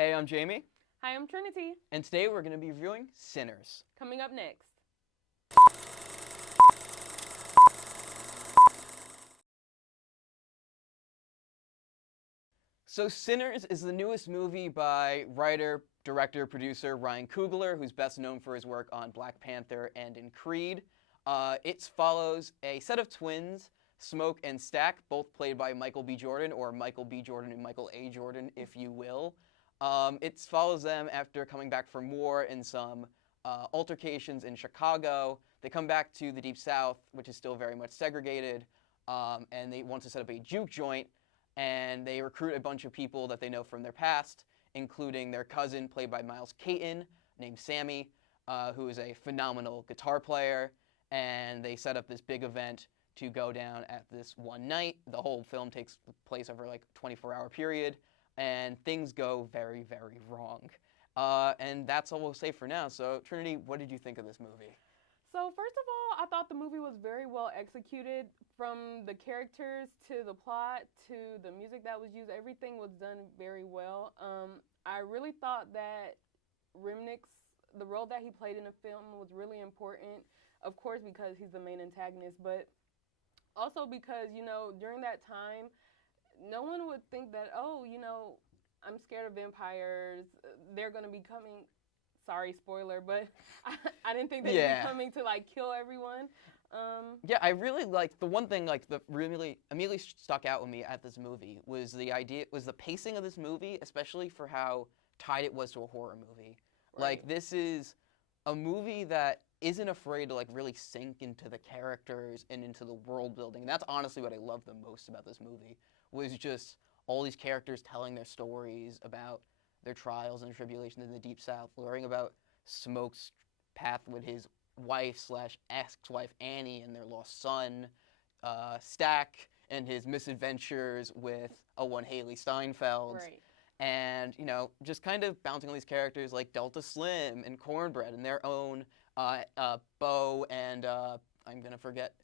Hey, I'm Jamie, Hi, I'm Trinity. and today we're going to be reviewing Sinners. Coming up next. So, Sinners is the newest movie by writer, director, producer Ryan Coogler, who's best known for his work on Black Panther and in Creed. It follows a set of twins, Smoke and Stack, both played by Michael B. Jordan, or Michael B. Jordan and Michael A. Jordan, if you will. It follows them after coming back from war and some altercations in Chicago. They come back to the Deep South, which is still very much segregated, and they want to set up a juke joint, and they recruit a bunch of people that they know from their past, including their cousin, played by Miles Caton, named Sammy, who is a phenomenal guitar player, and they set up this big event to go down at this one night. The whole film takes place over like a 24-hour period, and things go very, very wrong. And that's all we'll say for now. So, Trinity, what did you think of this movie? So, first of all, I thought the movie was very well executed. From the characters to the plot to the music that was used, everything was done very well. I really thought that Remnick's, the role that he played in the film was really important, of course, because he's the main antagonist, but also because, during that time, no one would think that, I'm scared of vampires. They're going to be coming. Sorry, spoiler, but I didn't think they'd be coming to, kill everyone. Yeah, I really liked the one thing that really immediately stuck out with me at this movie was the pacing of this movie, especially for how tied it was to a horror movie. Right. This is a movie that isn't afraid to really sink into the characters and into the world building. And that's honestly what I love the most about this movie, was just all these characters telling their stories about their trials and tribulations in the Deep South, learning about Smoke's path with his wife/ex-wife Annie and their lost son, Stack and his misadventures with one Haley Steinfeld, Right. and just kind of bouncing on these characters like Delta Slim and Cornbread and their own Bo and I'm gonna forget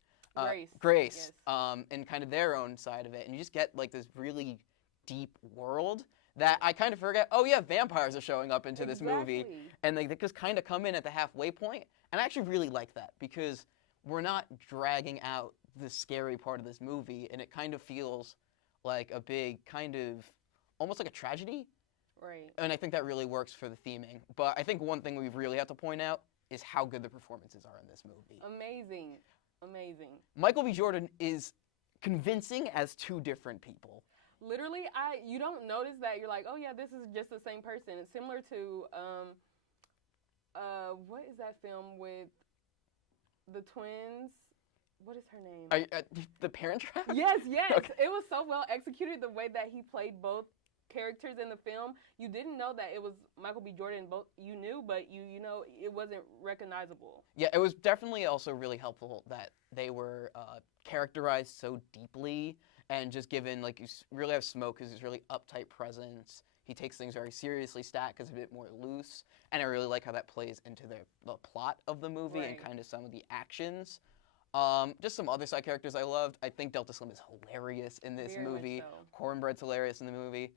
Grace. Yes. and kind of their own side of it, and you just get this really deep world that I kind of forget. Oh yeah, vampires are showing up into this movie, and they just kind of come in at the halfway point. And I actually really like that because we're not dragging out the scary part of this movie, and it kind of feels like a big almost like a tragedy. Right. And I think that really works for the theming. But I think one thing we really have to point out is how good the performances are in this movie. Amazing. Michael B. Jordan is convincing as two different people. Literally, you don't notice that. You're like, oh yeah, this is just the same person. It's similar to what is that film with the twins? What is her name? The Parent Trap? Yes. Okay. It was so well executed, the way that he played both characters in the film. You didn't know that it was Michael B. Jordan. Both you knew, but it wasn't recognizable. Yeah, it was definitely also really helpful that they were characterized so deeply, and just given you really have Smoke because his really uptight presence. He takes things very seriously. Stack is a bit more loose, and I really like how that plays into the plot of the movie and kind of some of the actions. Just some other side characters I loved. I think Delta Slim is hilarious in this movie. So. Cornbread's hilarious in the movie.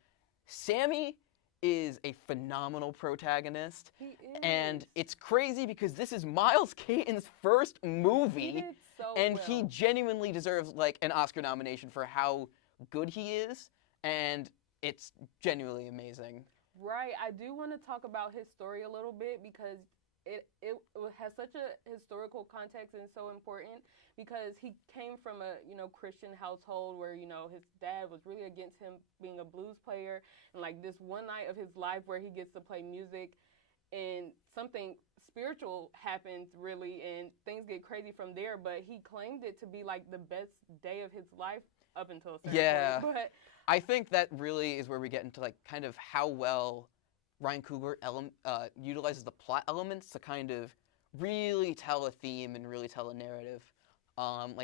Sammy is a phenomenal protagonist. He is. And it's crazy because this is Miles Caton's first movie. He did so and well. He genuinely deserves an Oscar nomination for how good he is, and it's genuinely amazing. Right. I do want to talk about his story a little bit because it has such a historical context and so important, because he came from a Christian household where his dad was really against him being a blues player, and this one night of his life where he gets to play music and something spiritual happens really, and things get crazy from there, but he claimed it to be the best day of his life up until a certain point. But I think that really is where we get into kind of how well Ryan Coogler utilizes the plot elements to kind of really tell a theme and really tell a narrative.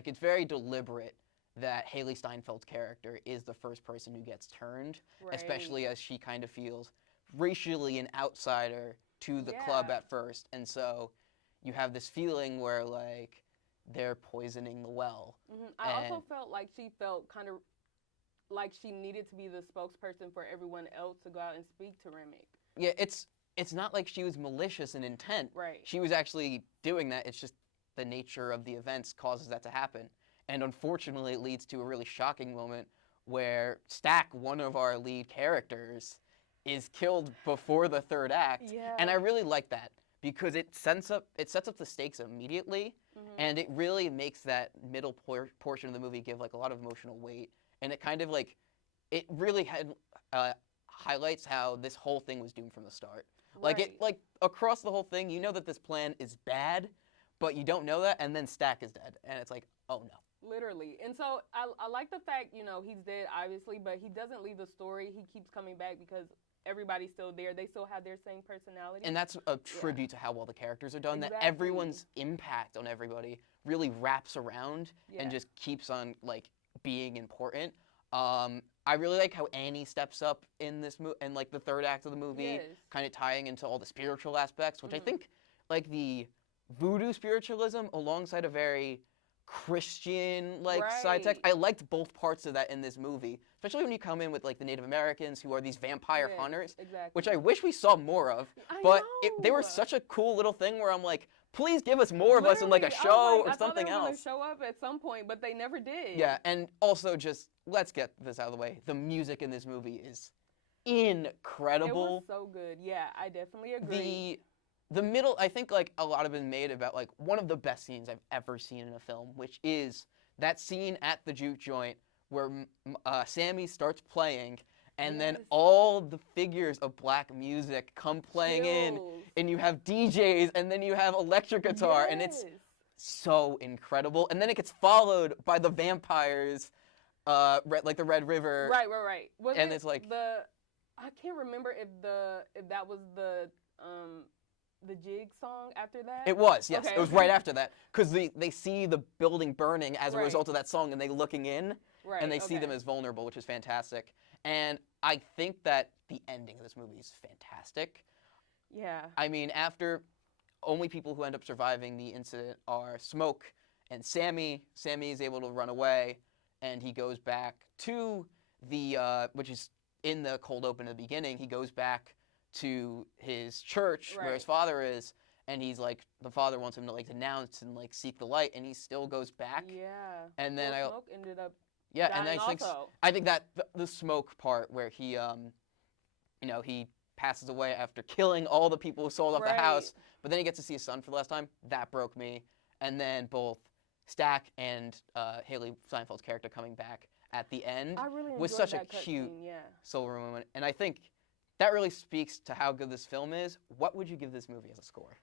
It's very deliberate that Haley Steinfeld's character is the first person who gets turned, especially as she kind of feels racially an outsider to the club at first. And so you have this feeling where they're poisoning the well. I also felt like she felt kind of like she needed to be the spokesperson for everyone else to go out and speak to Remick. Yeah, it's not like she was malicious in intent. Right. She was actually doing that. It's just the nature of the events causes that to happen. And unfortunately, it leads to a really shocking moment where Stack, one of our lead characters, is killed before the third act. Yeah. And I really like that because it sets up the stakes immediately, and it really makes that middle portion of the movie give like a lot of emotional weight, and it kind of like it really had highlights how this whole thing was doomed from the start. Right. Like across the whole thing, you know that this plan is bad, but you don't know that, and then Stack is dead, and it's like, oh no. Literally. And so I like the fact, you know, he's dead, obviously, but he doesn't leave the story. He keeps coming back because everybody's still there. They still have their same personality. And that's a tribute to how well the characters are done, Exactly. that everyone's impact on everybody really wraps around and just keeps on, like, being important. I really like how Annie steps up in this movie, and, like, the third act of the movie, kind of tying into all the spiritual aspects, which I think, like, the voodoo spiritualism alongside a very Christian side text. I liked both parts of that in this movie, especially when you come in with like the Native Americans who are these vampire hunters, which I wish we saw more of. But they were such a cool little thing where I'm like, please give us more of us in like a show or something else. I thought they were gonna show up at some point, but they never did. Yeah, and also just let's get this out of the way. The music in this movie is incredible. It was so good. Yeah, I definitely agree. The middle, I think, like, a lot have been made about, like, one of the best scenes I've ever seen in a film, which is that scene at the juke joint where Sammy starts playing, and then all the figures of black music come playing in, and you have DJs, and then you have electric guitar, and it's so incredible. And then it gets followed by the vampires, like the Red River. Right. And it's like I can't remember if that was the Jig song after that? It was, yes. It was right after that. Because they see the building burning as a result of that song, and they looking in, and they see them as vulnerable, which is fantastic. And I think that the ending of this movie is fantastic. Yeah. I mean, after only people who end up surviving the incident are Smoke and Sammy. Sammy is able to run away, and he goes back to the, which is in the cold open at the beginning, he goes back to his church where his father is, and he's like, the father wants him to like denounce and like seek the light, and he still goes back. Yeah. And then Smoke ended up and I think that the Smoke part where he you know, he passes away after killing all the people who sold off the house, but then he gets to see his son for the last time. That broke me. And then both Stack and Haley Steinfeld's character coming back at the end was such a cute silver moment. And I think that really speaks to how good this film is. What would you give this movie as a score?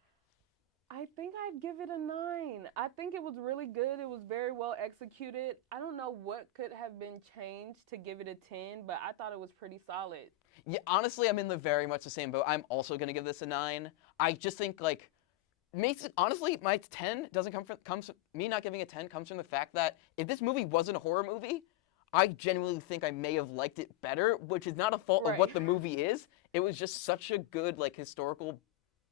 I think I'd give it a 9. I think it was really good. It was very well executed. I don't know what could have been changed to give it a 10, but I thought it was pretty solid. Yeah, honestly, I'm in the very much the same boat. I'm also going to give this a 9. I just think, like, honestly, my 10 doesn't me not giving a 10 comes from the fact that if this movie wasn't a horror movie, I genuinely think I may have liked it better, which is not a fault of what the movie is. It was just such a good, like, historical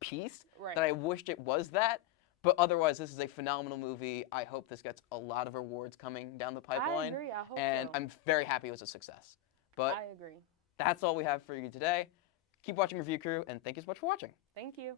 piece that I wished it was that. But otherwise, this is a phenomenal movie. I hope this gets a lot of awards coming down the pipeline. I agree. I hope and so. I'm very happy it was a success. But I agree. That's all we have for you today. Keep watching Review Crew, and thank you so much for watching. Thank you.